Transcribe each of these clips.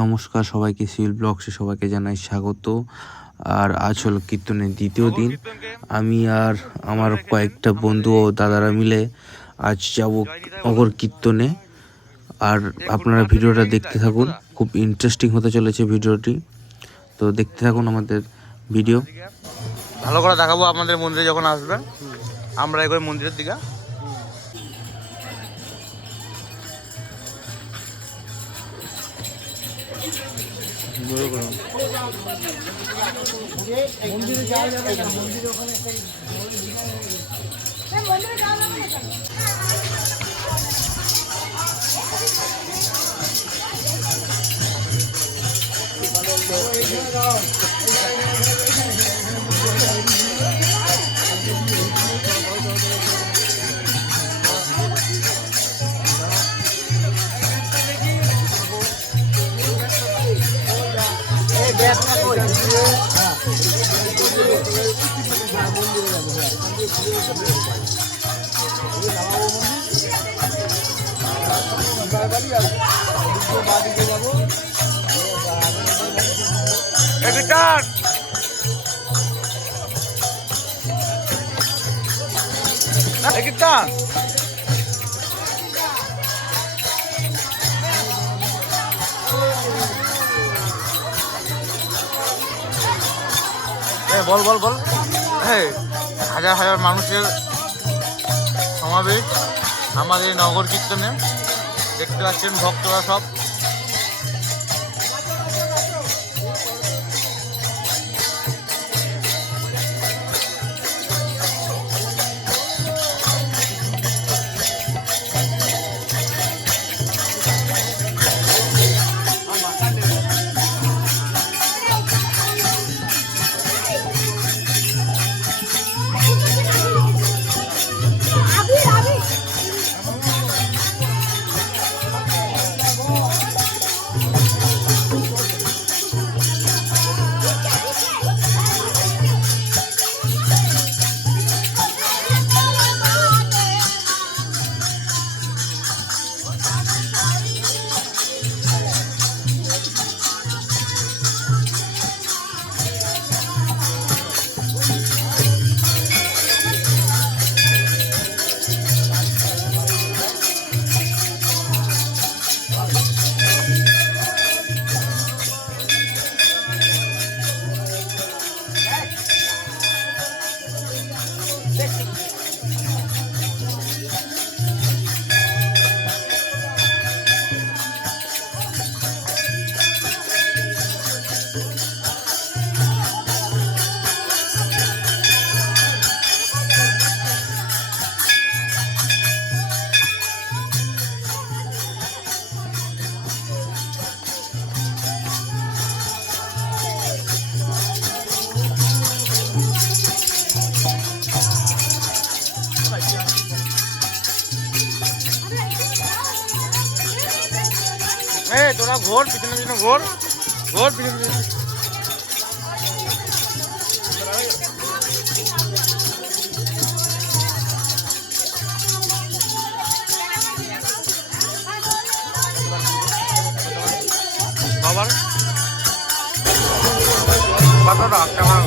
নমস্কার সবাইকে, সিভিল ব্লগসে সবাইকে জানাই স্বাগত। আর আজ হলো কীর্তনের দ্বিতীয় দিন। আমি আর আমার কয়েকটা বন্ধু ও দাদারা মিলে আজ যাব নগর কীর্তনে। আর আপনারা ভিডিওটা দেখতে থাকুন, খুব ইন্টারেস্টিং হতে চলেছে ভিডিওটি। তো দেখতে থাকুন আমাদের ভিডিও। ভালো করে দেখাবো আপনাদের মন্দিরে যখন আসবেন। আমরা এগোই মন্দিরের দিকে। বল বল বল। হ্যাঁ, হাজার হাজার মানুষের সমাবেশ আমাদের নগর কীর্তনে। দেখতে পাচ্ছেন ভক্তরা সব। তোরা ঘোর পিছনে পিছনে ঘোর ঘোর পিছনে পিছনে। বাবার কতটা কেমন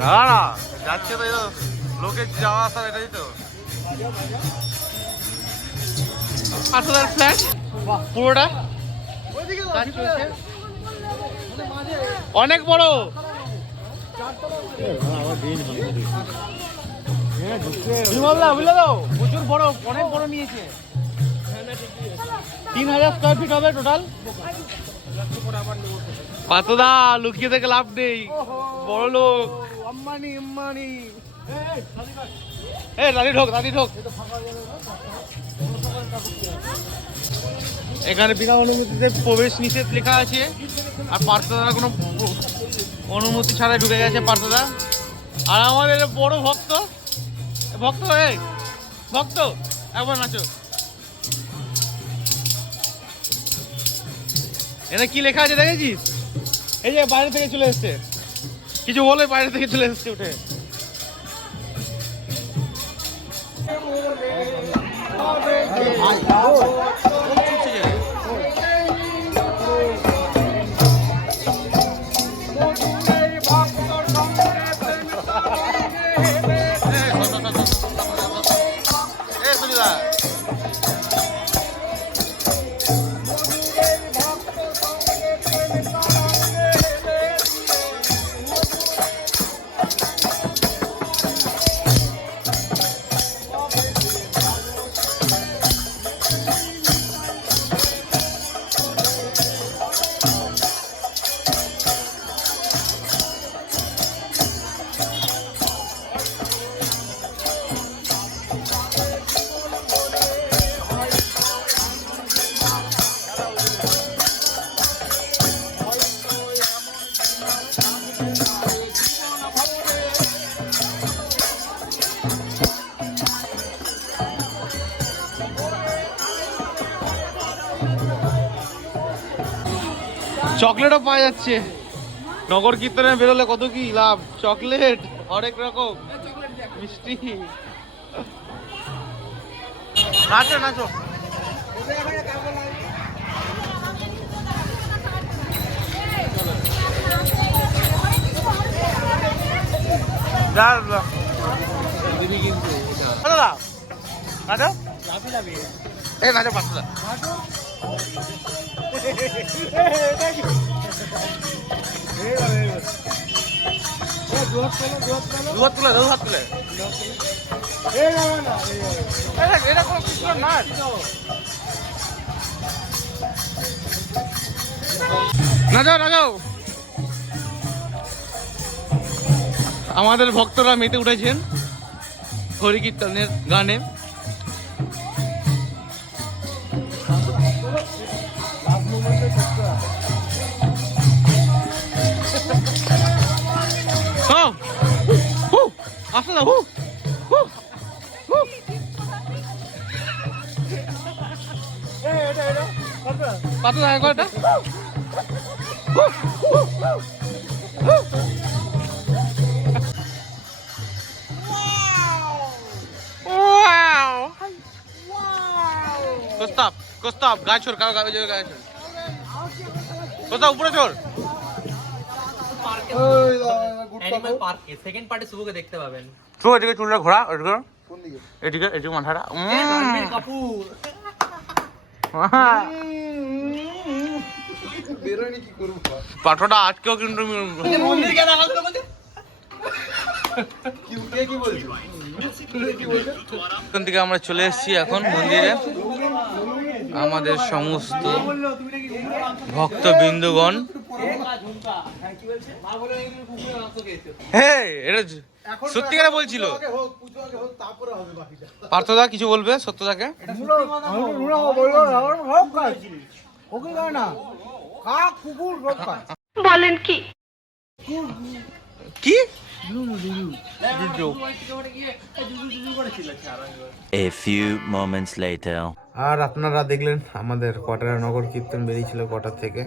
না না যাচ্ছে তো লোকের যাওয়া আসা এটাই তো আসলে ফ্ল্যাট পুরোটা অনেক বড় বুঝলে তো প্রচুর বড় অনেক বড় নিয়েছে 3000 স্কোয়ার ফিট হবে টোটাল পাতদা লুকিয়ে থেকে লাভ নেই বড় লোক আম্বানি আম্বানি দাদি ঢোক এখানে বিনা অনুমতিতে প্রবেশ নিষেধ লেখা আছে আর পার্থদার কোনো অনুমতি ছাড়াই ঢুকে গেছে পার্থদা আর আমাদের বড় ভক্ত একবার নাচো এটা কি লেখা আছে দেখেছিস এই যে বাইরে থেকে চলে এসছে কিছু বলে বাইরে থেকে চলে এসছে উঠে চকলেটও পাওয়া যাচ্ছে নগর কীর্তনে বেরোলে কত কি লাভ চকলেট অনেক রকম মিষ্টি নাচো নাচো পাঁচটা দুহাত তুলে এটা কোনো কিছু নাচ নাচাও আমাদের ভক্তরা মেতে উঠেছেন হরি কীর্তনের গানে আসলে কত টাকা কয়টা কোস্তাব গাছ ছোড় কারো গাছ ছোড় কোস্তাব উপরে ছোড় অ্যানিমাল পার্কে সেকেন্ড পার্টে শুভকে দেখতে পাবেন এদিকে চুলটা ঘোরা এদিকে মাথাটা রণবীর কাপুর পাঠটা আজকেও কিন্তু মন্দিরকে দেখালো মধ্যে এখান থেকে আমরা চলে এসেছি এখন মন্দিরে আমাদের সমস্ত ভক্তবৃন্দগণ এটা সত্যিকারে বলছিল পার্থদা কিছু বলবে সত্যদাকে বলেন কি কি A few moments later. আর আপনারা দেখলেন আমাদের কটার নগর কীর্তন বেরিয়েছিল কটার থেকে,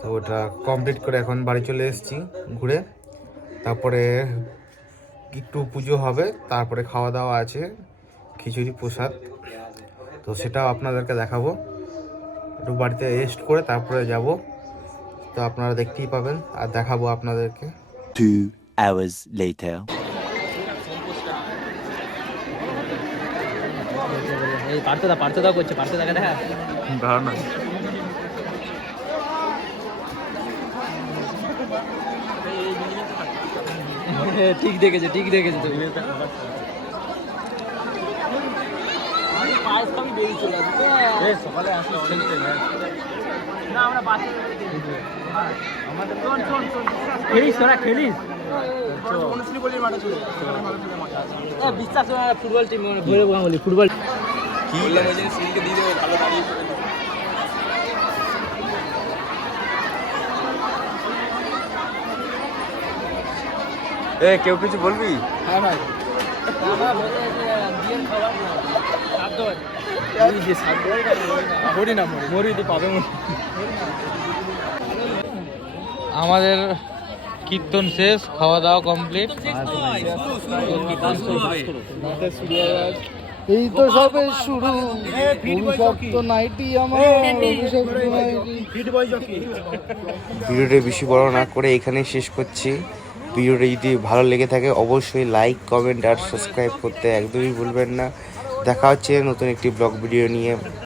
তো ওটা কমপ্লিট করে এখন বাড়ি চলে এসেছি ঘুরে। তারপরে একটু পুজো হবে, তারপরে খাওয়া দাওয়া আছে, খিচুড়ি প্রসাদ, তো সেটাও আপনাদেরকে দেখাবো। একটু বাড়িতে রেস্ট করে তারপরে যাব। তো আপনারা দেখতেই পাবেন আর দেখাবো আপনাদেরকে। 2 hours later. এই পার্থদা করছে, পার্থদাকে দেখা। ধারণা ঠিক দেখেছে তুমি। সকালে আসলে না আমরা খেলিস বিশ্বাস ফুটবল টিম বলি ফুটবল কি ভালো দাঁড়িয়ে কেউ কিছু বলবি? হ্যাঁ ভাই আমাদের কীর্তন শেষ, খাওয়া দাওয়া কমপ্লিট। এই তো সবে শুরু, অভিশপ্ত নাইটি আমার, অভিশপ্ত নাইটি। ভিডিওটা বেশি বড় না করে এখানেই শেষ করছি। ভিডিওটা যদি ভালো লেগে থাকে অবশ্যই লাইক, কমেন্ট আর সাবস্ক্রাইব করতে একদমই ভুলবেন না। দেখা হচ্ছে নতুন একটি ব্লগ ভিডিও নিয়ে।